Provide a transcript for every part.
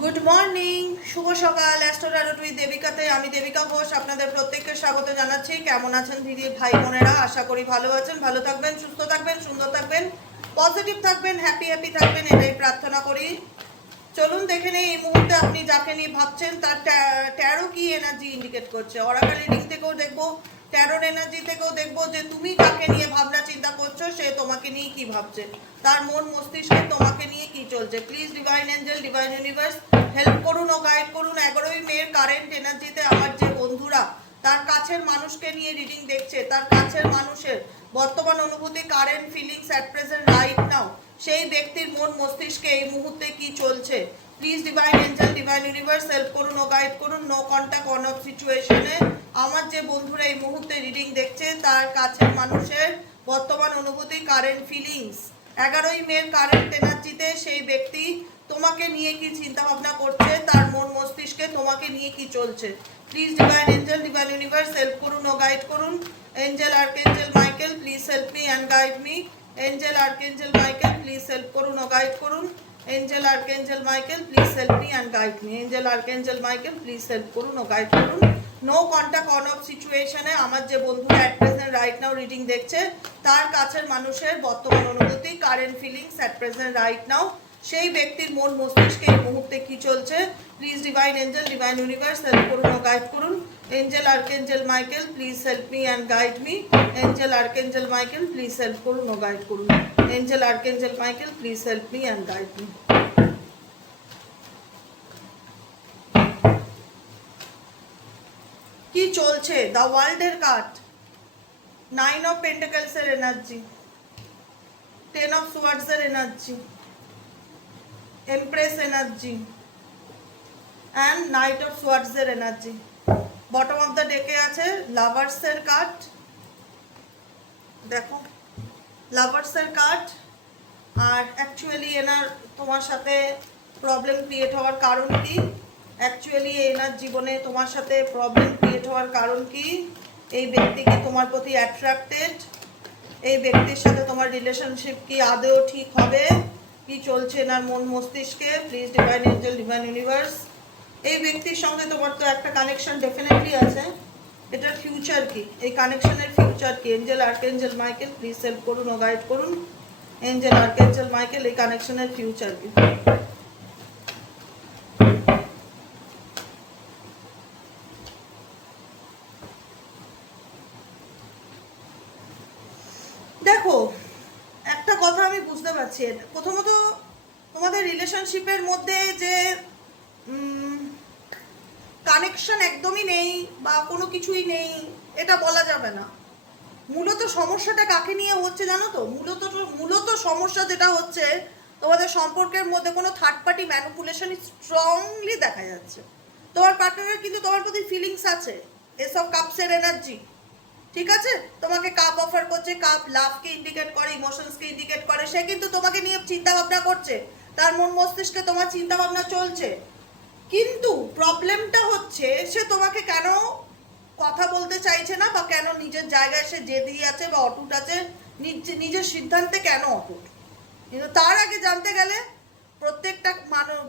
Good morning, শুভ সকাল। Astro tarot with দেবিকাতে আমি দেবিকা ঘোষ আপনাদের প্রত্যেককে স্বাগত জানাচ্ছি। কেমন আছেন দিদি ভাই বোনেরা? আশা করি ভালো আছেন, ভালো থাকবেন, সুস্থ থাকবেন, সুন্দর থাকবেন, পজিটিভ থাকবেন, হ্যাপি থাকবেন, এটাই প্রার্থনা করি। চলুন দেখে নেই এই মুহূর্তে আপনি যাকে নিয়ে ভাবছেন তার ট্যারো কি এনার্জি ইন্ডিকেট করছে। অরাকল রিডিং থেকেও দেখবো, ট্যারোর এনার্জি থেকেও দেখবো যে তুমি কাকে নিয়ে ভাবনা চিন্তা করছো, সে তোমাকে নিয়ে কি ভাবছে, তার মন মস্তিষ্কে তোমাকে নিয়ে কি চলছে। Please divine angel, divine universe help করুন ও গাইড করুন। 11ই মের কারেন্ট এনার্জিতে আমার যে বন্ধুরা তার কাছের মানুষকে নিয়ে রিডিং দেখছে, তার কাছের মানুষের বর্তমান অনুভূতি, current feelings at present right now, সেই ব্যক্তির মন মস্তিষ্কে এই মুহূর্তে কি চলছে। Please divine angel, divine universe help করুন ও গাইড করুন। নো কন্ট্যাক্ট অন অফ সিচুয়েশনে আমার যে বন্ধুরা এই মুহূর্তে রিডিং দেখছে তার কাছের মানুষের বর্তমান অনুভূতি, কারেন্ট ফিলিংস 11ই মের কারেন্ট এনার্জিতে সেই ব্যক্তি তোমাকে নিয়ে কি চিন্তা ভাবনা করছে, তার মন মস্তিষ্কে তোমাকে নিয়ে কি চলছে। Please divine angel, divine universe help করুন ও গাইড করুন। Angel archangel Michael please help me and guide me. Angel archangel Michael please help করুন ও গাইড করুন। Angel archangel Michael please help me and guide me. Angel archangel Michael please help করুন ও guide করুন। No contact on off সিচুয়েশনে আমার যে বন্ধুরা at present right now reading দেখছে তার কাছের মানুষের বর্তমান অনুভূতি, current feelings at present right now, সেই ব্যক্তির মন মস্তিষ্কে এই মুহূর্তে কি চলছে। Please divine angel, divine universe help করুন ও গাইড করুন। Angel archangel Michael please help me and guide me. Angel archangel Michael please help করুন ও গাইড করুন। Angel archangel Michael please help me and guide me. কি চলছে? The ওয়ার্ল্ডের card, 9 of পেন্টাকলসের এনার্জি, 10 অফ সোয়ার্ডসের energy, empress energy and knight of সোয়ার্ডসের energy. Bottom of the ডেকে আছে লাভার্সের কার্ড। দেখো লাভার্সের কার্ড। আর অ্যাকচুয়ালি এনার তোমার সাথে প্রবলেম ক্রিয়েট হওয়ার কারণ কি? অ্যাকচুয়ালি এনার জীবনে তোমার সাথে প্রবলেম ক্রিয়েট হওয়ার কারণ কি? এই ব্যক্তি কি তোমার প্রতি অ্যাট্রাক্টেড? এই ব্যক্তির সাথে তোমার রিলেশনশিপ কি আদৌ ঠিক হবে? কি চলছে এনার মন মস্তিষ্কে? Please divine angel, divine universe. এই ব্যক্তির সঙ্গে তোমার তো একটা কানেকশন ডেফিনেটলি আছে, এটার ফিউচার কি? এই কানেকশনের ফিউচার কি? Angel archangel Michael please help করুন ও গাইড করুন। এঞ্জেল আর্কএঞ্জেল মাইকেল এই কানেকশনের ফিউচার কি? দেখো একটা কথা আমি বুঝতে পারছি, প্রথমত তোমাদের রিলেশনশিপের মধ্যে যে কানেকশন একদমই নেই বা কোনো কিছুই নেই এটা বলা যাবে না। মূলত সমস্যাটা কাকে নিয়ে হচ্ছে জানো তো? মূলত সমস্যা যেটা হচ্ছে, তোমাদের সম্পর্কের মধ্যে কোনো থার্ড পার্টি ম্যানিপুলেশন স্ট্রংলি দেখা যাচ্ছে। তোমার পার্টনারের কিন্তু তোমার প্রতি ফিলিংস আছে, এসব কাপসের এনার্জি, ঠিক আছে? তোমাকে কাপ অফার করছে, কাপ লাভকে ইন্ডিকেট করে, ইমোশনসকে ইন্ডিকেট করে। সে কিন্তু তোমাকে নিয়ে চিন্তা ভাবনা করছে, তার মন মস্তিষ্কে তোমার চিন্তা ভাবনা চলছে। কিন্তু প্রবলেমটা হচ্ছে সে তোমাকে কেন কথা বলতে চাইছে না, বা কেন নিজের জায়গায় সে জেদি আছে বা অটুট আছে, নিজের সিদ্ধান্তে কেন অটুট। কিন্তু তার আগে জানতে গেলে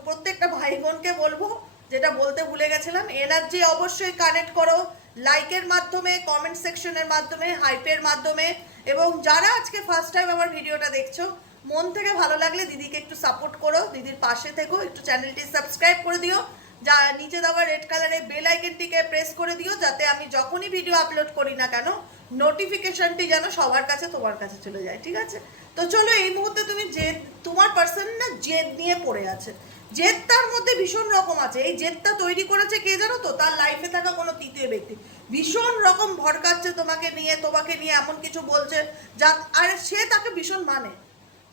প্রত্যেকটা ভাই বোনকে বলবো, যেটা বলতে ভুলে গেছিলাম, এনার্জি অবশ্যই কানেক্ট করো লাইকের মাধ্যমে, কমেন্ট সেকশনের মাধ্যমে, হাইপের মাধ্যমে। এবং যারা আজকে ফার্স্ট টাইম আমার ভিডিওটা দেখছো, মন থেকে ভালো লাগলে দিদিকে একটু সাপোর্ট করো, দিদির পাশে থেকো, একটু চ্যানেলটি সাবস্ক্রাইব করে দিও, যা নিচে দেওয়া রেড কালারের বেল আইকনটিকে প্রেস করে দিও, যাতে আমি যখনই ভিডিও আপলোড করি না কেন নোটিফিকেশনটি যেন সবার কাছে তোমার কাছে চলে যায়, ঠিক আছে? তো চলো, এই মুহূর্তে তুমি তোমার পার্সন না জেদ নিয়ে পড়ে আছে, জেদ তার মধ্যে ভীষণ রকম আছে। এই জেদটা তৈরি করেছে কে জানো তো? তার লাইফে থাকা কোনো তৃতীয় ব্যক্তি ভীষণ রকম ভড়কাচ্ছে তোমাকে নিয়ে এমন কিছু বলছে যা, আর সে তাকে ভীষণ মানে,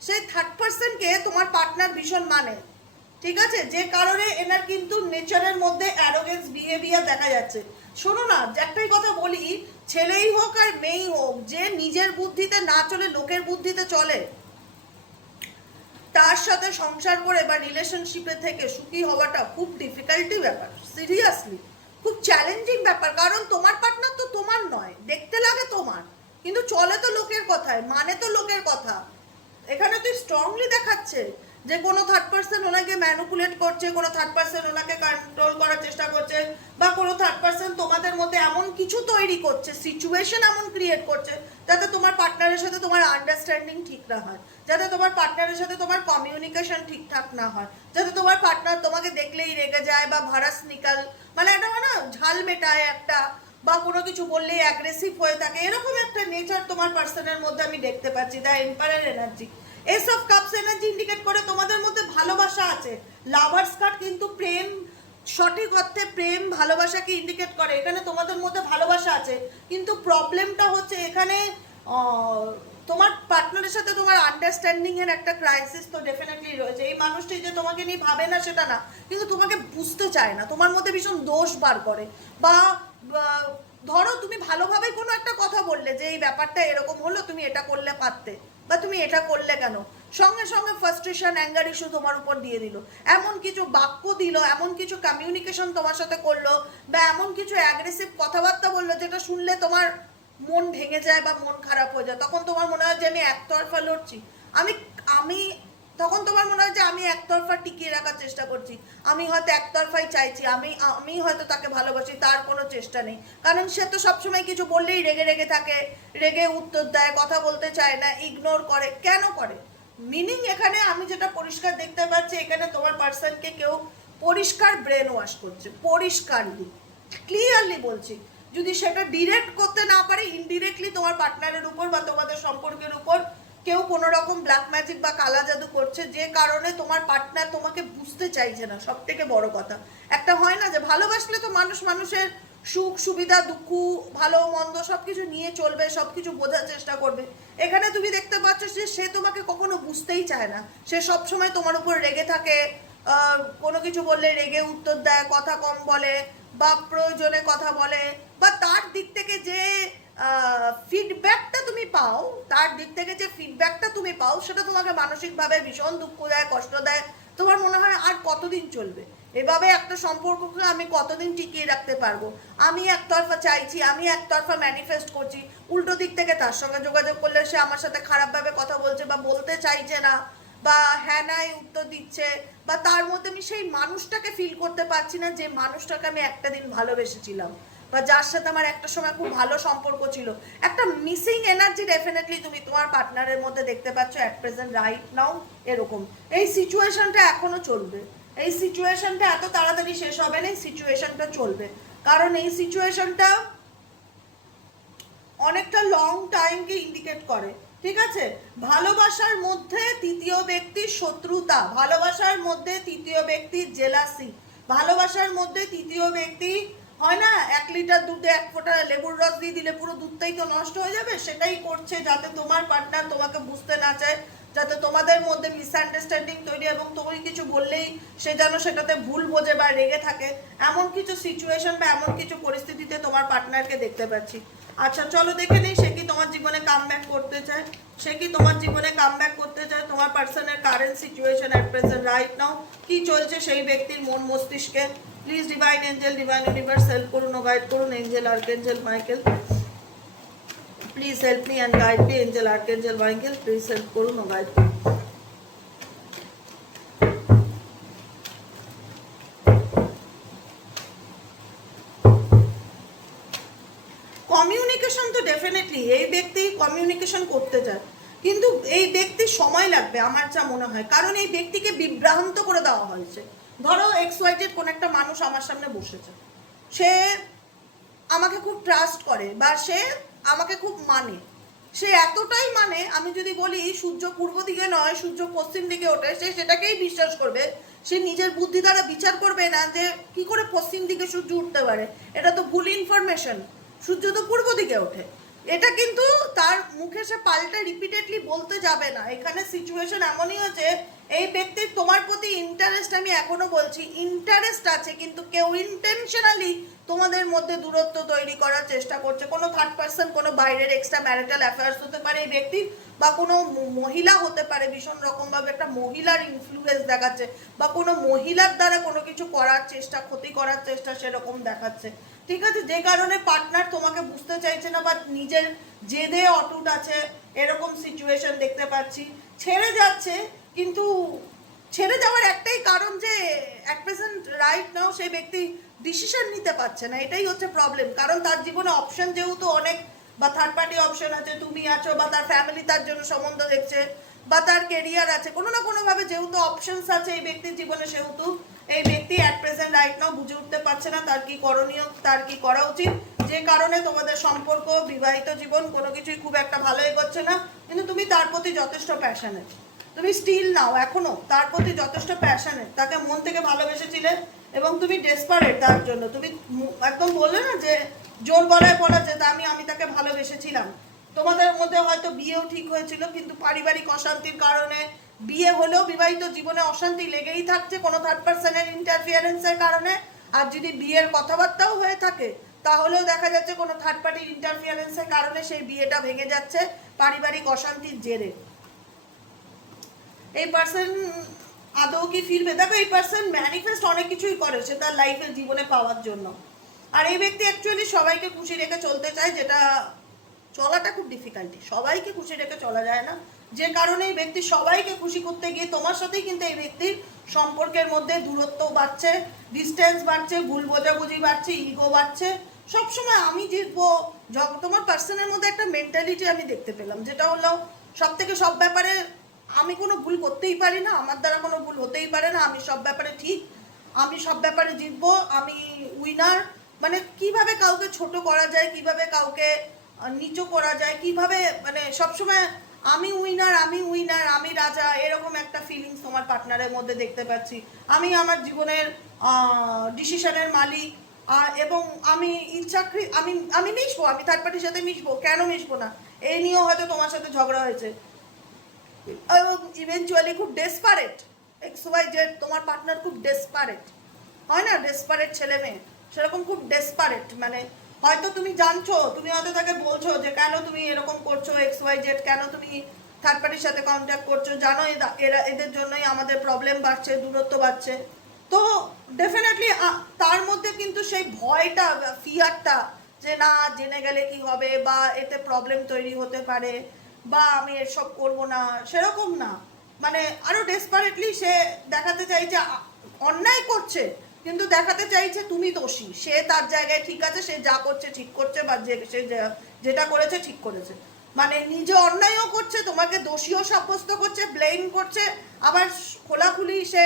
সেই থার্ড পার্সনকে তোমার পার্টনার ভীষণ মানে, ঠিক আছে? যে কারণে এনার কিন্তু নেচারের মধ্যে অ্যারোগেন্স বিহেভিয়ার দেখা যাচ্ছে। শোনো না, একটাই কথা বলি, ছেলেই হোক আর মেয়েই হোক, যে নিজের বুদ্ধিতে না চলে লোকের বুদ্ধিতে চলে, তার সাথে সংসার করে বা রিলেশনশিপে থেকে সুখী হওয়াটা খুব ডিফিকাল্টি ব্যাপার, সিরিয়াসলি খুব চ্যালেঞ্জিং ব্যাপার। কারণ তোমার পার্টনার তো তোমার নয়, দেখতে লাগে তোমার, কিন্তু চলে তো লোকের কথায়, মানে তো লোকের কথা। এখানে তুই স্ট্রংলি দেখাচ্ছে যে কোনো থার্ড পার্সন ওনাকে ম্যানিপুলেট করছে, কোনো থার্ড পার্সন ওনাকে কন্ট্রোল করার চেষ্টা করছে, বা কোনো থার্ড পার্সন তোমাদের মধ্যে এমন কিছু তৈরি করছে, সিচুয়েশন এমন ক্রিয়েট করছে যাতে তোমার পার্টনারের সাথে তোমার আন্ডারস্ট্যান্ডিং ঠিক না হয়, যাতে তোমার পার্টনারের সাথে তোমার কমিউনিকেশন ঠিকঠাক না হয়, যাতে তোমার পার্টনার তোমাকে দেখলেই রেগে যায় বা ভারাস নিকাল, মানে একটা হয় না ঝাল মেটায় একটা, বা কোনো কিছু বললেই অ্যাগ্রেসিভ হয়ে থাকে, এরকম একটা নেচার তোমার পার্সনের মধ্যে আমি দেখতে পাচ্ছি। The empire energy, S of cups energy indicate করে তোমাদের মধ্যে ভালোবাসা আছে। লাভার্স কার্ড কিন্তু প্রেম, সঠিক অর্থে প্রেম ভালোবাসাকে ইন্ডিকেট করে। এখানে তোমাদের মধ্যে ভালোবাসা আছে, কিন্তু প্রবলেমটা হচ্ছে এখানে তোমার পার্টনারের সাথে তোমার আন্ডারস্ট্যান্ডিং এর একটা ক্রাইসিস তো ডেফিনেটলি রয়েছে। এই মানুষটি যে তোমাকে নিয়ে ভাবে না সেটা না, কিন্তু তোমাকে বুঝতে চায় না, তোমার মধ্যে ভীষণ দোষ বার করে। বা ধরো তুমি ভালোভাবে কোনো একটা কথা বললে যে এই ব্যাপারটা এরকম হলো, তুমি এটা করলে পারতে, বা তুমি এটা করলে কেন, সঙ্গে সঙ্গে ফ্রাস্ট্রেশন অ্যাঙ্গার ইস্যু তোমার উপর দিয়ে দিল, এমন কিছু বাক্য দিল, এমন কিছু কমিউনিকেশন তোমার সাথে করলো, বা এমন কিছু অ্যাগ্রেসিভ কথাবার্তা বললো যেটা শুনলে তোমার মন ভেঙে যায় বা মন খারাপ হয়ে যায়। তখন তোমার মনে হয় যে আমি একতরফা লড়ছি, আমি আমি তখন তোমার মনে হয় যে আমি একতরফা টিকিয়ে রাখার চেষ্টা করছি, আমি হয়তো একতরফাই চাইছি, আমি হয়তো তাকে ভালোবাসি, তার কোনো চেষ্টা নেই। কারণ সে তো সবসময় কিছু বললেই রেগে রেগে থাকে, রেগে উত্তর দেয়, কথা বলতে চায় না, ইগনোর করে। কেন করে? মিনিং এখানে আমি যেটা পরিষ্কার দেখতে পাচ্ছি, এখানে তোমার পার্সনকে কেউ পরিষ্কার ব্রেন ওয়াশ করছে, পরিষ্কারলি ক্লিয়ারলি বলছি। যদি সেটা ডিরেক্ট করতে না পারে, ইনডিরেক্টলি তোমার পার্টনারের উপর বা তোমাদের সম্পর্কের উপর কেউ কোনো রকম ব্ল্যাক ম্যাজিক বা কালা জাদু করছে, যে কারণে তোমার পার্টনার তোমাকে বুঝতে চাইছে না। সব থেকে বড় কথা, একটা হয় না যে ভালোবাসলে তো মানুষ মানুষের সুখ সুবিধা দুঃখ ভালো মন্দ সবকিছু নিয়ে চলবে, সবকিছু বোঝার চেষ্টা করবে। এখানে তুমি দেখতে পাচ্ছ যে সে তোমাকে কখনো বুঝতেই চায় না, সে সবসময় তোমার উপর রেগে থাকে, কোনো কিছু বললে রেগে উত্তর দেয়, কথা কম বলে, বা প্রয়োজনে কথা বলে, বা তার দিক থেকে যে ফিডব্যাকটা তুমি পাও, তার দিক থেকে যে ফিডব্যাকটা তুমি পাও সেটা তোমাকে মানসিকভাবে ভীষণ দুঃখ দেয়, কষ্ট দেয়। তোমার মনে হয় আর কতদিন চলবে এভাবে একটা সম্পর্ককে, আমি কতদিন টিকিয়ে রাখতে পারবো, আমি একতরফা চাইছি, আমি একতরফা ম্যানিফেস্ট করছি, উল্টো দিক থেকে তার সঙ্গে যোগাযোগ করলে সে আমার সাথে খারাপভাবে কথা বলছে বা বলতে চাইছে না, বা হ্যাঁ নাই উত্তর দিচ্ছে, বা তার মধ্যে আমি সেই মানুষটাকে ফিল করতে পারছি না যে মানুষটাকে আমি একটা দিন ভালোবেসেছিলাম, বা যার সাথে আমার একটা সময় খুব ভালো সম্পর্ক ছিল। একটা মিসিং এনার্জি ডেফিনেটলি তুমি তোমার পার্টনারের মধ্যে দেখতে পাচ্ছ অ্যাট প্রেজেন্ট রাইট নাও। এরকম এই সিচুয়েশনটা এখনো চলবে, এই সিচুয়েশনটা এত তাড়াতাড়ি শেষ হবে না, এই সিচুয়েশনটা চলবে। কারণ এই সিচুয়েশনটা অনেকটা লং টাইমকে ইন্ডিকেট করে। ঠিক আছে, ভালোবাসার মধ্যে তৃতীয় ব্যক্তির শত্রুতা, ভালোবাসার মধ্যে তৃতীয় ব্যক্তির জেলাসি, ভালোবাসার মধ্যে তৃতীয় ব্যক্তি হয় না 1 লিটার দুধে 1 ফোঁটা লেবুর রস দিয়ে দিলে পুরো দুধটাই তো নষ্ট হয়ে যাবে, সেটাই করছে যাতে তোমার পার্টনার তোমাকে বুঝতে না চায়, যাতে তোমাদের মধ্যে মিসআন্ডারস্ট্যান্ডিং তৈরি, এবং তুমি কিছু বললেই সে যেন সেটাতে ভুল বোঝে বা রেগে থাকে, এমন কিছু সিচুয়েশন বা এমন কিছু পরিস্থিতিতে তোমার পার্টনারকে দেখতে পাচ্ছি। আচ্ছা চলো দেখে নিই সে কি তোমার জীবনে কামব্যাক করতে চায়, সে কি তোমার জীবনে কামব্যাক করতে চায়। তোমার পার্সনের current situation at present right now কি চলছে সেই ব্যক্তির মন মস্তিষ্কে। Please divine angel, divine universe help করুন ও গাইড করুন। Angel archangel Michael please help me and guide me. Angel archangel Michael please help করুন ও গাইড করুন। কমিউনিকেশন তো ডেফিনেটলি এই ব্যক্তি কমিউনিকেশন করতে চায়, কিন্তু এই ব্যক্তির সময় লাগবে আমার যা মনে হয়, কারণ এই ব্যক্তিকে বিভ্রান্ত করে দেওয়া হয়েছে। ধরো এক্সওয়াইজেড কোন একটা মানুষ আমার সামনে বসেছে, সে আমাকে খুব ট্রাস্ট করে বা সে আমাকে খুব মানে, সে এতটাই মানে, আমি যদি বলি সূর্য পূর্ব দিকে নয় সূর্য পশ্চিম দিকে ওঠে, সে সেটাকেই বিশ্বাস করবে। সে নিজের বুদ্ধি দ্বারা বিচার করবে না যে কি করে পশ্চিম দিকে সূর্য উঠতে পারে, এটা তো ভুল ইনফরমেশন, সূর্য তো পূর্ব দিকে ওঠে। এটা কিন্তু তার মুখে সে পাল্টা রিপিটেডলি বলতে যাবে না। এখানে সিচুয়েশন এমনই হচ্ছে এই ব্যক্তির তোমার প্রতি ইন্টারেস্ট, আমি এখনো বলছি ইন্টারেস্ট আছে, কিন্তু কেউ ইন্টেনশনালি তোমাদের মধ্যে দূরত্ব তৈরি করার চেষ্টা করছে। কোনো থার্ড পার্সন, কোনো বাইরের এক্সট্রা ম্যারিটাল অ্যাফেয়ার্স হতে পারে এই ব্যক্তির, বা কোনো মহিলা হতে পারে, ভীষণ রকমভাবে একটা মহিলার ইনফ্লুয়েন্স দেখাচ্ছে, বা কোনো মহিলার দ্বারা কোনো কিছু করার চেষ্টা, ক্ষতি করার চেষ্টা সেরকম দেখাচ্ছে। ঠিক আছে, যে কারণে পার্টনার তোমাকে বুঝতে চাইছে না বা নিজের জেদে অটুট আছে, এরকম সিচুয়েশন দেখতে পাচ্ছি। ছেড়ে যাচ্ছে কিন্তু ছেড়ে যাওয়ার একটাই কারণ যে অ্যাট প্রেজেন্ট রাইট নাও সেই ব্যক্তি ডিসিশন নিতে পারছে না, এটাই হচ্ছে প্রবলেম। কারণ তার জীবনে অপশন যেহেতু অনেক, বা থার্ড পার্টি অপশন আছে, তুমি আছো, বা তার ফ্যামিলি তার জন্য সম্বন্ধ দেখছে, বা তার কেরিয়ার আছে, কোনো না কোনোভাবে যেহেতু অপশনস আছে এই ব্যক্তির জীবনে, সেহেতু এই ব্যক্তি অ্যাট প্রেজেন্ট রাইট নাও বুঝে উঠতে পারছে না তার কি করণীয়, তার কি করা উচিত, যে কারণে তোমাদের সম্পর্ক, বিবাহিত জীবন কোনো কিছুই খুব একটা ভালো এগোচ্ছে না। কিন্তু তুমি তার প্রতি যথেষ্ট প্যাশনেট, তুমি স্টিল নাও এখনো তার প্রতি যথেষ্ট প্যাশনেট, তাকে মন থেকে ভালোবেসেছিলে এবং তুমি ডেসপারেট তার জন্য। তুমি একদম বললে না যে জোর গলায় বলা যে আমি তাকে ভালোবেসেছিলাম। তোমাদের মধ্যে হয়তো বিয়েও ঠিক হয়েছিল, কিন্তু পারিবারিক অশান্তির কারণে বিয়ে হলেও বিবাহিত জীবনে অশান্তি লেগেই থাকছে কোনো থার্ড পার্সনের ইন্টারফিয়ারেন্সের কারণে। আর যদি বিয়ের কথাবার্তাও হয়ে থাকে তাহলেও দেখা যাচ্ছে কোনো থার্ড পার্টির ইন্টারফিয়ারেন্সের কারণে সেই বিয়েটা ভেঙে যাচ্ছে পারিবারিক অশান্তির জেরে। এই পার্সন আদৌ কি ফিরবে? দেখো, এই পার্সন ম্যানিফেস্ট অনেক কিছুই করে সে তার লাইফের জীবনে পাওয়ার জন্য। আর এই ব্যক্তি অ্যাকচুয়ালি সবাইকে খুশি রেখে চলতে চায়, যেটা চলাটা খুব ডিফিকাল্টি, সবাইকে খুশি রেখে চলা যায় না। যে কারণে এই ব্যক্তি সবাইকে খুশি করতে গিয়ে তোমার সাথেই কিন্তু এই ব্যক্তির সম্পর্কের মধ্যে দূরত্ব বাড়ছে, ডিস্টেন্স বাড়ছে, ভুল বোঝাবুঝি বাড়ছে, ইগো বাড়ছে। সবসময় আমি জিতবো, তোমার পার্সনের মধ্যে একটা মেন্টালিটি আমি দেখতে পেলাম, যেটা হলো সব থেকে সব ব্যাপারে আমি কোনো ভুল করতেই পারি না, আমার দ্বারা কোনো ভুল হতেই পারে না, আমি সব ব্যাপারে ঠিক, আমি সব ব্যাপারে জিতবো, আমি উইনার। মানে কিভাবে কাউকে ছোট করা যায়, কিভাবে কাউকে নিচু করা যায়, কিভাবে, মানে সবসময় আমি উইনার, আমি উইনার, আমি রাজা, এরকম একটা ফিলিংস তোমার পার্টনারের মধ্যে দেখতে পাচ্ছি। আমি আমার জীবনের ডিসিশনের মালিক, এবং আমি ইচ্ছাকৃত, আমি মিশবো, আমি থার্ড পার্টির সাথে মিশবো, কেন মিশবো না, এই নিয়েও হয়তো তোমার সাথে ঝগড়া হয়েছে। ইভেনচুয়ালি খুব ডেসপারেট, এক্স ওয়াই জেড, তোমার পার্টনার খুব ডেসপারেট, হয় না ডেসপারেট ছেলে মেয়ে, সেরকম খুব ডেসপারেট। মানে হয়তো তুমি জানছো, তুমি হয়তো তাকে বলছো যে কেন তুমি এরকম করছো, এক্স ওয়াই জেড, কেন তুমি থার্ড পার্টির সাথে কন্ট্যাক্ট করছো, জানো এদের জন্যই আমাদের প্রবলেম বাড়ছে, দূরত্ব বাড়ছে। তো ডেফিনেটলি তার মধ্যে কিন্তু সেই ভয়টা, ফিয়ারটা, যে না জেনে গেলে কি হবে, বা এতে প্রবলেম তৈরি হতে পারে, বা আমি এসব করবো না, সেরকম না। মানে আরো ডেসপারেটলি সে দেখাতে চাইছে অন্যায় করছে, কিন্তু দেখাতে চাইছে তুমি দোষী, সে তার জায়গায় ঠিক আছে, সে যা করছে ঠিক করছে, বা সে যেটা করেছে ঠিক করেছে। মানে নিজে অন্যায়ও করছে, তোমাকে দোষীও সাব্যস্ত করছে, ব্লেম করছে, আবার খোলাখুলি সে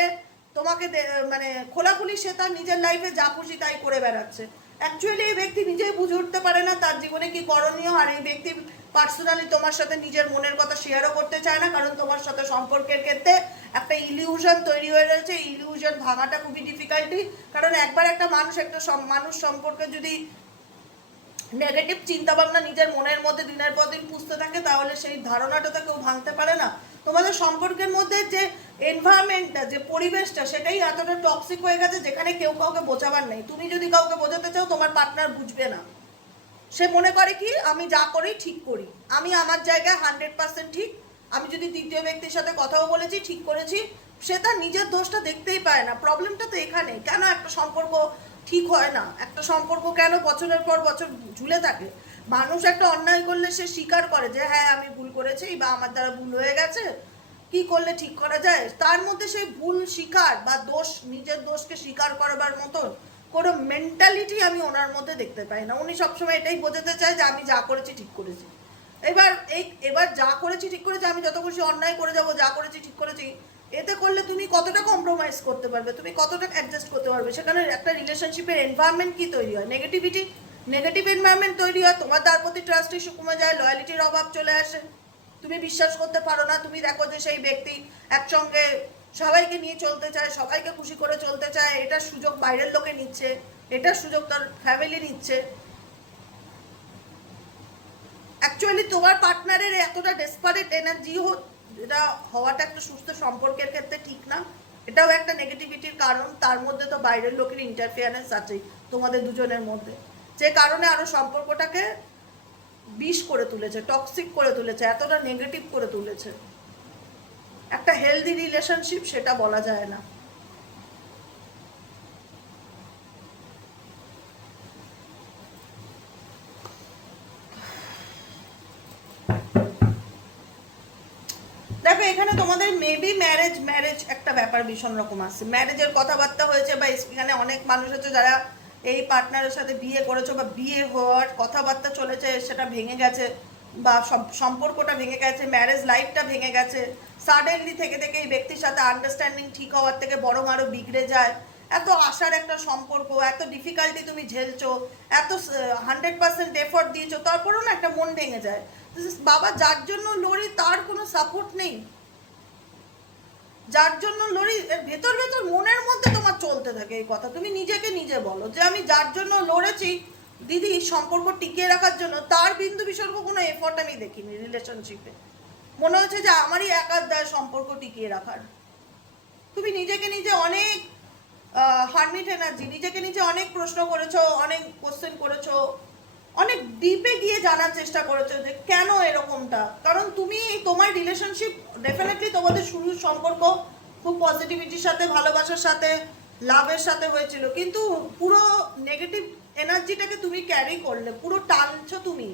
তোমাকে মানে খোলাখুলি সে তার নিজের লাইফে যা খুশি তাই করে বেড়াচ্ছে। অ্যাকচুয়ালি এই ব্যক্তি নিজেই বুঝে উঠতে পারে না তার জীবনে কি করণীয়। আর এই ব্যক্তি পার্সোনালি তোমার সাথে নিজের মনের কথা শেয়ারও করতে চায় না, কারণ তোমার সাথে সম্পর্কের ক্ষেত্রে একটা ইলিউশন তৈরি হয়ে রয়েছে। ইলিউশন ভাঙাটা খুবই ডিফিকাল্টি, কারণ একবার একটা মানুষ সম্পর্কে যদি নেগেটিভ চিন্তা ভাবনা নিজের মনের মধ্যে দিনের পর দিন পুষতে থাকে, তাহলে সেই ধারণাটা তো কেউ ভাঙতে পারে না। তোমাদের সম্পর্কের মধ্যে যে এনভায়রনমেন্টটা, যে পরিবেশটা, সেটাই এতটা টক্সিক হয়ে গেছে যেখানে কেউ কাউকে বোঝাবার নেই। তুমি যদি কাউকে বোঝাতে চাও, তোমার পার্টনার বুঝবে না। সে মনে করে কি আমি যা করি ঠিক করি, আমি আমার জায়গায় 100% ঠিক, আমি যদি তৃতীয় ব্যক্তির সাথে কথাও বলেছি ঠিক করেছি, সে তার নিজের দোষটা দেখতেই পায় না। প্রবলেমটা তো এখানে, কেন একটা সম্পর্ক ঠিক হয় না, একটা সম্পর্ক কেন বছরের পর বছর ঝুলে থাকে। মানুষ একটা অন্যায় করলে সে স্বীকার করে যে হ্যাঁ আমি ভুল করেছি, বা আমার দ্বারা ভুল হয়ে গেছে, কি করলে ঠিক করা যায়। তার মধ্যে সেই ভুল স্বীকার বা দোষ, নিজের দোষকে স্বীকার করবার মতন কোনো মেন্টালিটি আমি ওনার মধ্যে দেখতে পাই না। উনি সবসময় এটাই বোঝাতে চায় যে আমি যা করেছি ঠিক করেছি। এবার যা করেছি ঠিক করেছি, আমি যত খুশি অন্যায় করে যাব, যা করেছি ঠিক করেছি, এতে করলে তুমি কতটা কম্প্রোমাইজ করতে পারবে, তুমি কতটা অ্যাডজাস্ট করতে পারবে। সেখানে একটা রিলেশনশিপের এনভায়রনমেন্ট কি তৈরি হয়, নেগেটিভ এনভায়রনমেন্ট তৈরি হয়। তোমার তার প্রতি ট্রাস্ট ইস্যু কমে যায়, লয়ালিটির অভাব চলে আসে, তুমি বিশ্বাস করতে পারো না। তুমি দেখো যে সেই ব্যক্তি একসঙ্গে সবাইকে নিয়ে চলতে চায়, সবাইকে খুশি করে চলতে চায়, এটার সুযোগ বাইরের লোকে নিচ্ছে, এটার সুযোগ তার ফ্যামিলি নিচ্ছে। অ্যাকচুয়ালি তোমার পার্টনারের এতটা ডেসপারেট এনার্জি এটা হওয়াটা একটা সুস্থ সম্পর্কের ক্ষেত্রে ঠিক না। এটাও একটা নেগেটিভিটির কারণ। তার মধ্যে তো বাইরের লোকের ইন্টারফিয়ারেন্স আছেই তোমাদের দুজনের মধ্যে, যে কারণে আরো সম্পর্কটাকে বিষ করে তুলেছে, টক্সিক করে তুলেছে, এতটা নেগেটিভ করে তুলেছে। একটা হেলদি রিলেশনশিপ সেটা বলা যায় না। দেখো, এখানে তোমাদের মেবি ম্যারেজ একটা ব্যাপার ভীষণ রকম আছে, ম্যারেজের কথাবার্তা হয়েছে, বা এখানে অনেক মানুষ আছে যারা এই পার্টনারের সাথে বিয়ে করেছো বা বিয়ে হওয়ার কথাবার্তা চলেছে, সেটা ভেঙে গেছে বা সব সম্পর্কটা ভেঙে গেছে, ম্যারেজ লাইফটা ভেঙে গেছে। সাডেনলি থেকে থেকে এই ব্যক্তির সাথে আন্ডারস্ট্যান্ডিং ঠিক হওয়ার থেকে বরং আরও বিগড়ে যায়। এত আশার একটা সম্পর্ক, এত ডিফিকাল্টি তুমি ঝেলছো, এত 100% এফোর্ট দিয়েছো, তারপরেও না একটা মন ভেঙে যায়। বাবা, যার জন্য লড়ি তার কোনো সাপোর্ট নেই, যার জন্য লড়ি ভেতর ভেতর মনের মধ্যে তোমার চলতে থাকে এই কথা। তুমি নিজেকে নিজে বলো যে আমি যার জন্য লড়েছি দিদি সম্পর্ক টিকিয়ে রাখার জন্য, তার বিন্দু বিসর্গ কোনো এফোর্ট আমি দেখিনি রিলেশনশিপে। মনে হচ্ছে যে আমারই একার দায় সম্পর্ক টিকিয়ে রাখার। তুমি নিজেকে নিজে অনেক হারমিট এনার্জি, নিজেকে নিজে অনেক প্রশ্ন করেছো, অনেক কোশ্চেন করেছো, অনেক ডিপে গিয়ে জানার চেষ্টা করেছো যে কেন এরকমটা। কারণ তুমি তোমার রিলেশনশিপ ডেফিনেটলি তোমাদের শুরুর সম্পর্ক খুব পজিটিভিটির সাথে, ভালোবাসার সাথে, লাভের সাথে হয়েছিল, কিন্তু পুরো নেগেটিভ এনার্জিটাকে তুমি ক্যারি করলে, পুরো টানছো তুমি।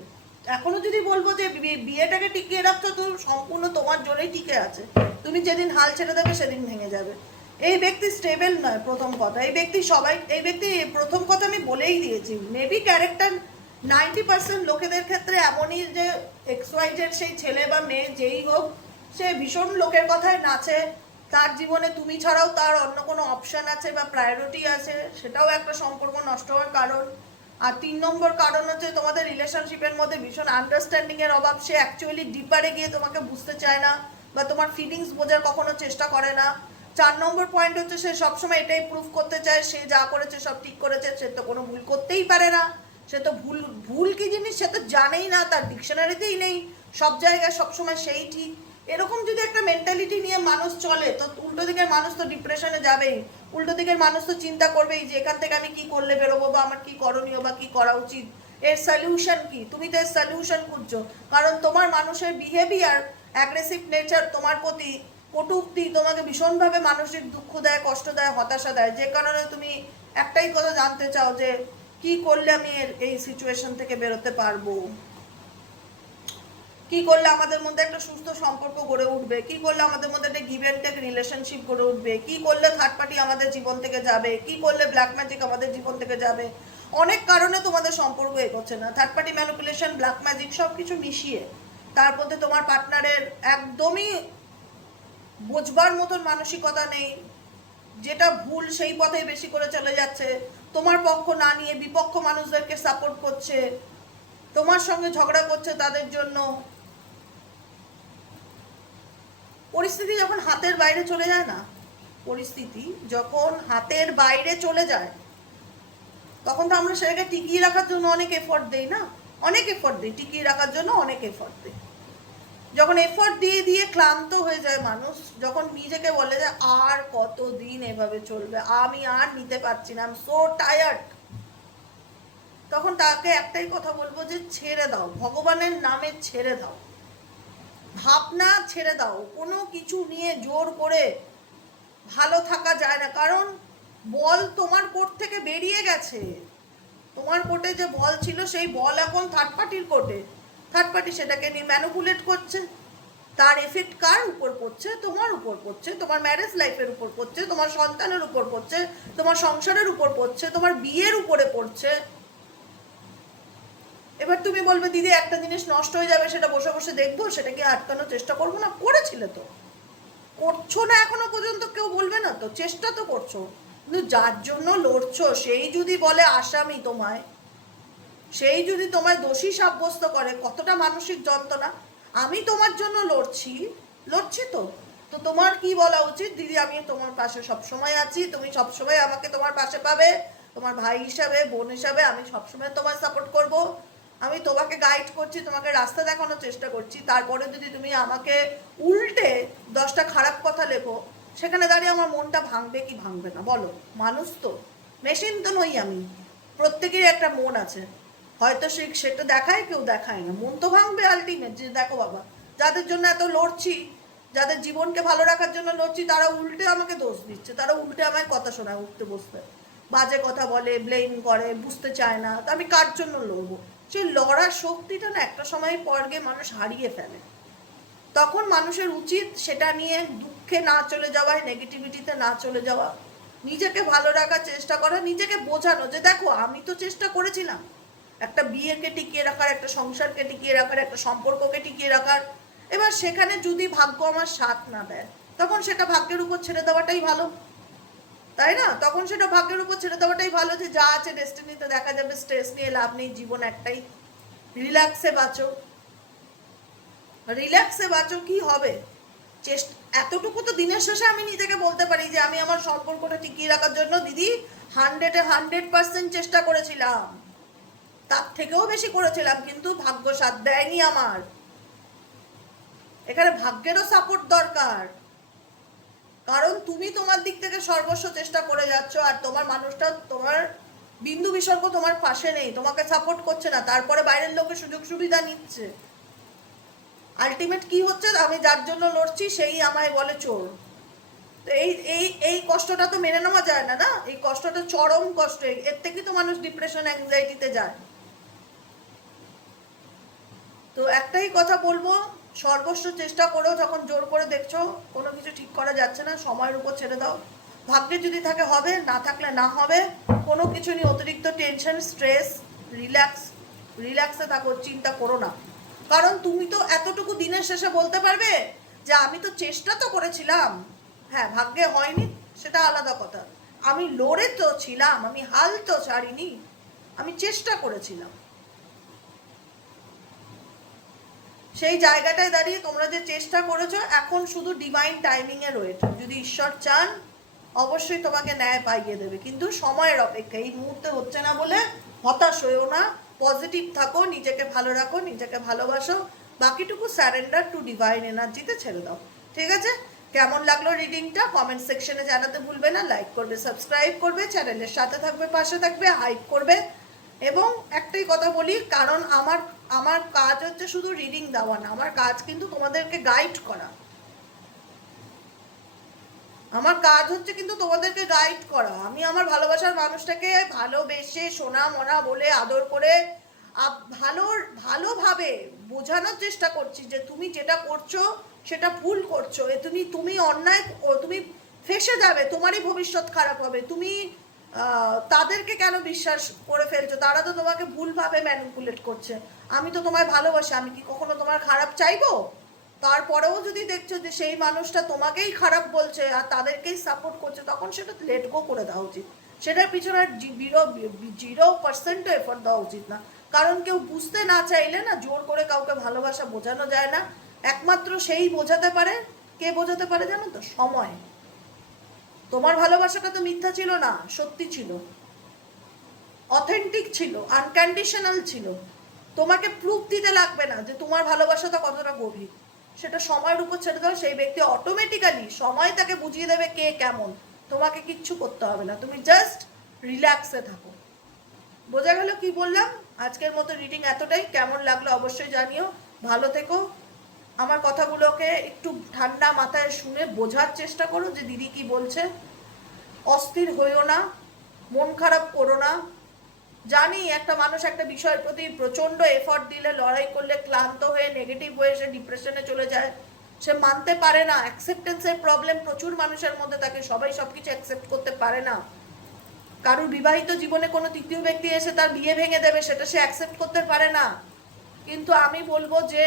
এখনো যদি বলবো যে বিয়েটাকে টিকিয়ে রাখছো, তো সম্পূর্ণ তোমার জন্যই টিকে আছে। তুমি যেদিন হাল ছেড়ে দেবে সেদিন ভেঙে যাবে। এই ব্যক্তি স্টেবল নয়, প্রথম কথা। এই ব্যক্তি প্রথম কথা আমি বলেই দিয়েছি, মেবি ক্যারেক্টার 90% লোকেদের ক্ষেত্রে এমনই যে XYZ সেই ছেলে বা মেয়ে যেই হোক, সে ভীষণ লোকের কথায় নাচে, তার জীবনে তুমি ছাড়াও তার অন্য কোনো অপশান আছে বা প্রায়োরিটি আছে, সেটাও একটা সম্পর্ক নষ্ট হওয়ার কারণ। আর 3 নম্বর কারণ হচ্ছে তোমাদের রিলেশনশিপের মধ্যে ভীষণ আন্ডারস্ট্যান্ডিংয়ের অভাব। সে অ্যাকচুয়ালি ডিপারে গিয়ে তোমাকে বুঝতে চায় না বা তোমার ফিলিংস বোঝার কখনো চেষ্টা করে না। 4 নম্বর পয়েন্ট হচ্ছে সে সবসময় এটাই প্রুফ করতে চায় সে যা করেছে সব ঠিক করেছে, সে তো কোনো ভুল করতেই পারে না। সে তো ভুল কি জিনিস সে তো জানেই না, তার ডিকশনারিতেই নেই, সব জায়গায় সবসময় সেই ঠিক। এরকম যদি একটা মেন্টালিটি নিয়ে মানুষ চলে, তো উল্টো দিকের মানুষ তো ডিপ্রেশনে যাবেই। উল্টো দিকের মানুষ তো চিন্তা করবেই যে এখান থেকে আমি কি করলে বেরোবো, বা আমার কি করণীয় বা কি করা উচিত, এর সলিউশন কি। তুমি তো এর সলিউশন খুঁজছো, কারণ তোমার মানুষের বিহেভিয়ার, অ্যাগ্রেসিভ নেচার তোমার প্রতি, কটূক্তি তোমাকে ভীষণভাবে মানসিক দুঃখ দেয়, কষ্ট দেয়, হতাশা দেয়, যে কারণে তুমি একটাই কথা জানতে চাও যে কি করলে আমি এই সিচুয়েশন থেকে বেরোতে পারবো, কি করলে আমাদের মধ্যে একটা সুস্থ সম্পর্ক গড়ে উঠবে, কি করলে আমাদের মধ্যে একটা গিভ অ্যান্ড টেক রিলেশনশিপ গড়ে উঠবে, কি করলে থার্ড পার্টি আমাদের জীবন থেকে যাবে, কি করলে ব্ল্যাক ম্যাজিক আমাদের জীবন থেকে যাবে। অনেক কারণে তোমাদের সম্পর্ক এগোচ্ছে না, third party manipulation, black magic সব কিছু মিশিয়ে। তার মধ্যে তোমার পার্টনারের একদমই বোঝবার মতন মানসিকতা নেই, যেটা ভুল সেই পথে বেশি করে চলে যাচ্ছে, তোমার পক্ষ না নিয়ে বিপক্ষ মানুষদেরকে সাপোর্ট করছে, তোমার সঙ্গে ঝগড়া করছে তাদের জন্য। পরিস্থিতি যখন হাতের বাইরে চলে যায় না, পরিস্থিতি যখন হাতের বাইরে চলে যায়, তখন তো আমরা সেটাকে টিকিয়ে রাখার জন্য অনেক এফোর্ট দেই না, অনেক এফোর্ট দিই টিকিয়ে রাখার জন্য, অনেক এফোর্ট দিই। যখন এফোর্ট দিয়ে দিয়ে ক্লান্ত হয়ে যায় মানুষ, যখন নিজেকে বলে যে আর কতদিন এভাবে চলবে, আমি আর নিতে পারছি না, আই এম সো টায়ার্ড, তখন তাকে একটাই কথা বলবো যে ছেড়ে দাও, ভগবানের নামে ছেড়ে দাও, ভাবনা ছেড়ে দাও। কোনো কিছু নিয়ে জোর করে ভালো থাকা যায় না, কারণ বল তোমার কোর্ট থেকে বেরিয়ে গেছে। তোমার কোর্টে যে বল ছিল সেই বল এখন থার্ড পার্টির কোর্টে, থার্ড পার্টি সেটাকে নিয়ে ম্যানিপুলেট করছে। তার এফেক্ট কার উপর পড়ছে? তোমার উপর পড়ছে, তোমার ম্যারেজ লাইফের উপর পড়ছে, তোমার সন্তানের উপর পড়ছে, তোমার সংসারের উপর পড়ছে, তোমার বিয়ের উপরে পড়ছে। এবার তুমি বলবে দিদি একটা জিনিস নষ্ট হয়ে যাবে সেটা বসে বসে দেখবো, সেটা কি আটকানোর চেষ্টা করবো না? করেছিলে তো, করছো না এখনো পর্যন্ত, কেউ বলবে না তো, চেষ্টা তো করছো। কিন্তু যার জন্য লড়ছো সেই যদি বলে আসামি তোমায়, সেই যদি তোমায় দোষী সাব্যস্ত করে, কতটা মানসিক যন্ত্রণা। আমি তোমার জন্য লড়ছি, লড়ছি তো, তো তোমার কি বলা উচিত? দিদি আমি তোমার পাশে সবসময় আছি, তুমি সবসময় আমাকে তোমার পাশে পাবে, তোমার ভাই হিসাবে, বোন হিসাবে আমি সবসময় তোমায় সাপোর্ট করব, আমি তোমাকে গাইড করছি, তোমাকে রাস্তা দেখানোর চেষ্টা করছি। তারপরে যদি তুমি আমাকে উল্টে 10টা খারাপ কথা লেখো, সেখানে দাঁড়িয়ে আমার মনটা ভাঙবে কি ভাঙবে না বলো? মানুষ তো, মেশিন তো নই আমি, প্রত্যেকেরই একটা মন আছে, হয়তো সেটা দেখায়, কেউ দেখায় না, মন তো ভাঙবে আলটিমেট। যে দেখো বাবা, যাদের জন্য এত লড়ছি, যাদের জীবনকে ভালো রাখার জন্য লড়ছি, তারা উল্টে আমাকে দোষ দিচ্ছে, তারা উল্টে আমায় কথা শোনায়, উঠতে বসতে বাজে কথা বলে, ব্লেম করে, বুঝতে চায় না। তো আমি কার জন্য লড়বো? সেই লড়ার শক্তিটা না একটা সময় পর গিয়ে মানুষ হারিয়ে ফেলে। তখন মানুষের উচিত সেটা নিয়ে দুঃখে না চলে যাওয়ায়, নেগেটিভিটিতে না চলে যাওয়া, নিজেকে ভালো রাখার চেষ্টা করা, নিজেকে বোঝানো যে দেখো আমি তো চেষ্টা করেছিলাম একটা বিয়েকে টিকিয়ে রাখার, একটা সংসারকে টিকিয়ে রাখার, একটা সম্পর্ককে টিকিয়ে রাখার। এবার সেখানে যদি ভাগ্য আমার সাথ না দেয় তখন সেটা ভাগ্যের উপর ছেড়ে দেওয়াটাই ভালো, তাই না? তখন সেটা ভাগ্যের উপর ছেড়ে দেওয়াটাই ভালো, যে যা আছে ডেস্টিনিতে দেখা যাবে, স্ট্রেস নিয়ে লাভ নেই, জীবন একটাই, রিল্যাক্সে বাঁচো, রিল্যাক্সে বাঁচো। কি হবে? এতটুকু তো দিনের শেষে আমি নিজেকে বলতে পারি যে আমি আমার সম্পর্কটা টিকিয়ে রাখার জন্য দিদি 100% চেষ্টা করেছিলাম, তার থেকেও বেশি করেছিলাম, কিন্তু ভাগ্য সাথ দেয়নি আমার। এখানে ভাগ্যেরও সাপোর্ট দরকার, কারণ তুমি তোমার দিক থেকে সর্বস্ব চেষ্টা করে যাচ্ছ আর তোমার মানুষটা তোমার বিন্দু বিসর্গ তোমার পাশে নেই, তোমাকে সাপোর্ট করছে না, তারপরে বাইরের লোকের সুযোগ সুবিধা নিচ্ছে। আলটিমেট কি হচ্ছে? আমি যার জন্য লড়ছি সেই আমায় বলে চোর। তো এই এই এই কষ্টটা তো মেনে নেওয়া যায় না, না? এই কষ্টটা চরম কষ্ট, এর থেকে তো মানুষ ডিপ্রেশন, অ্যাংজাইটিতে যায়। তো একটাই কথা বলবো, সর্বস্ব চেষ্টা করেও যখন জোর করে দেখছো কোনো কিছু ঠিক করা যাচ্ছে না, সময়ের উপর ছেড়ে দাও। ভাগ্যে যদি থাকে হবে, না থাকলে না হবে। কোনো কিছু নিয়ে অতিরিক্ত টেনশন, স্ট্রেস, রিল্যাক্সে থাকো, চিন্তা করো না। কারণ তুমি তো এতটুকু দিনের শেষে বলতে পারবে যে আমি তো চেষ্টা তো করেছিলাম। হ্যাঁ, ভাগ্যে হয়নি সেটা আলাদা কথা, আমি লড়ে তো ছিলাম, আমি হাল তো ছাড়িনি, আমি চেষ্টা করেছিলাম। সেই জায়গাটায় দাঁড়িয়ে তোমরা যে চেষ্টা করেছো, এখন শুধু ডিভাইন টাইমিংয়ে রয়েছে। যদি ঈশ্বর চান অবশ্যই তোমাকে ন্যায় পাইয়ে দেবে, কিন্তু সময়ের অপেক্ষা। এই মুহূর্তে হচ্ছে না বলে হতাশ হয়েও না, পজিটিভ থাকো, নিজেকে ভালো রাখো, নিজেকে ভালোবাসো, বাকিটুকু স্যারেন্ডার টু ডিভাইন এনার্জিতে ছেড়ে দাও। ঠিক আছে? কেমন লাগলো রিডিংটা কমেন্ট সেকশনে জানাতে ভুলবে না। লাইক করবে, সাবস্ক্রাইব করবে, চ্যানেলের সাথে থাকবে, পাশে থাকবে, হাইপ করবে। এবং একটাই কথা বলি, কারণ আমার কাজ হচ্ছে শুধু রিডিং দেওয়া না, আমার কাজ কিন্তু তোমাদেরকে গাইড করা। আমার কাজ হচ্ছে কিন্তু তোমাদেরকে গাইড করা। আমি আমার ভালোবাসার মানুষটাকে ভালোবেসে সোনা মনা বলে আদর করে ভালোভাবে বোঝানোর চেষ্টা করছি যে তুমি যেটা করছো সেটা ভুল করছো, তুমি অন্যায়, তুমি ফেঁসে যাবে, তোমারই ভবিষ্যৎ খারাপ হবে। তুমি তাদেরকে কেন বিশ্বাস করে ফেলছো? তারা তো তোমাকে ভুলভাবে ম্যানিপুলেট করছে। আমি তো তোমায় ভালোবাসি, আমি কি কখনো তোমার খারাপ চাইবো? তারপরেও যদি দেখছো যে সেই মানুষটা তোমাকেই খারাপ বলছে আর তাদেরকেই সাপোর্ট করছে, তখন সেটা লেট গো করে দেওয়া উচিত। সেটার পিছনে 0% এফোর্ট দেওয়া উচিত না। কারণ কেউ বুঝতে না চাইলে না জোর করে কাউকে ভালোবাসা বোঝানো যায় না। একমাত্র সেই বোঝাতে পারে। কে বোঝাতে পারে জানো তো? সময়। তোমার ভালোবাসাটা তো মিথ্যা ছিল না, সত্যি ছিল, অথেন্টিক ছিল, আনকন্ডিশনাল ছিল। তোমাকে প্রুফ দিতে লাগবে না যে তোমার ভালোবাসাটা কতটা গভীর। সেটা সময়ের উপর ছেড়ে দাও, সেই ব্যক্তি অটোমেটিক্যালি সময় তাকে বুঝিয়ে দেবে কে কেমন। তোমাকে কিচ্ছু করতে হবে না, তুমি জাস্ট রিল্যাক্সে থাকো। বোঝা গেল কি বললাম? আজকের মতো রিডিং এতটাই। কেমন লাগলো অবশ্যই জানিও। ভালো থেকো। আমার কথাগুলোকে একটু ঠান্ডা মাথায় শুনে বোঝার চেষ্টা করো যে দিদি কি বলছে। অস্থির হইও না, মন খারাপ করো না। জানি একটা মানুষ একটা বিষয়ের প্রতি প্রচণ্ড এফর্ট দিলে, লড়াই করলে ক্লান্ত হয়ে নেগেটিভ হয়ে সে ডিপ্রেশনে চলে যায়, সে মানতে পারে না। অ্যাকসেপ্টেন্সের প্রবলেম প্রচুর মানুষের মধ্যে থাকে, সবাই সব কিছু অ্যাকসেপ্ট করতে পারে না। কারোর বিবাহিত জীবনে কোনো তৃতীয় ব্যক্তি এসে তার বিয়ে ভেঙে দেবে, সেটা সে অ্যাকসেপ্ট করতে পারে না। কিন্তু আমি বলবো যে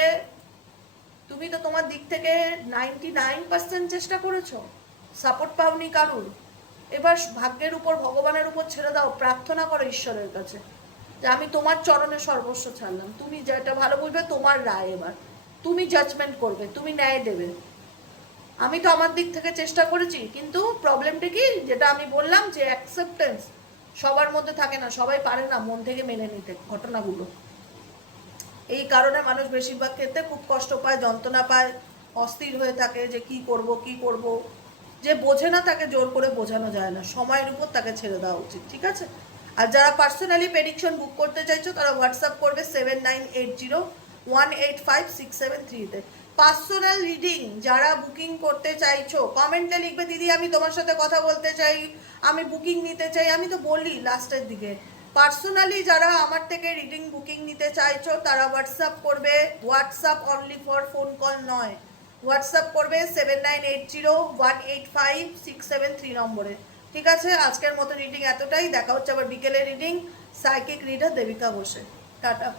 তুমি তো তোমার দিক থেকে 99% চেষ্টা করেছো, সাপোর্ট পাওনি কারুর। এবার ভাগ্যের উপর, ভগবানের উপর ছেড়ে দাও, প্রার্থনা করো ঈশ্বরের কাছে যে আমি তোমার চরণে সর্বস্ব ছাড়লাম, তুমি যেটা ভালো বলবে, তোমার রায়, এবার তুমি জাজমেন্ট করবে, তুমি ন্যায় দেবে। আমি তো আমার দিক থেকে চেষ্টা করেছি, কিন্তু প্রবলেমটা কি, যেটা আমি বললাম যে অ্যাকসেপ্টেন্স সবার মধ্যে থাকে না, সবাই পারে না মন থেকে মেনে নিতে ঘটনাগুলো। এই কারণে মানুষ বেশিরভাগ ক্ষেত্রে খুব কষ্ট পায়, যন্ত্রণা পায়, অস্থির হয়ে থাকে যে কি করব। যে বোঝে না তাকে জোর করে বোঝানো যায় না, সময়ের উপর তাকে ছেড়ে দেওয়া উচিত। ঠিক আছে? আর যারা পার্সোনালি প্রেডিকশন বুক করতে চাইছো তারা হোয়াটসঅ্যাপ করবে 7980185673-তে। পার্সোনাল রিডিং যারা বুকিং করতে চাইছো কমেন্টে লিখবে দিদি আমি তোমার সাথে কথা বলতে চাই, আমি বুকিং নিতে চাই। আমি তো বলি লাস্টের দিকে, পার্সোনালি যারা আমার থেকে রিডিং বুকিং নিতে চাইছো তারা হোয়াটসঅ্যাপ করবে। WhatsApp only for phone call নয়, হোয়াটসঅ্যাপ করবে 7980185673 নম্বরে। ঠিক আছে, আজকের মতো রিডিং এতটাই। দেখা হচ্ছে আবার বিকেলে রিডিং সাইকিক রিডার দেবিকা ঘোষে। টাটা।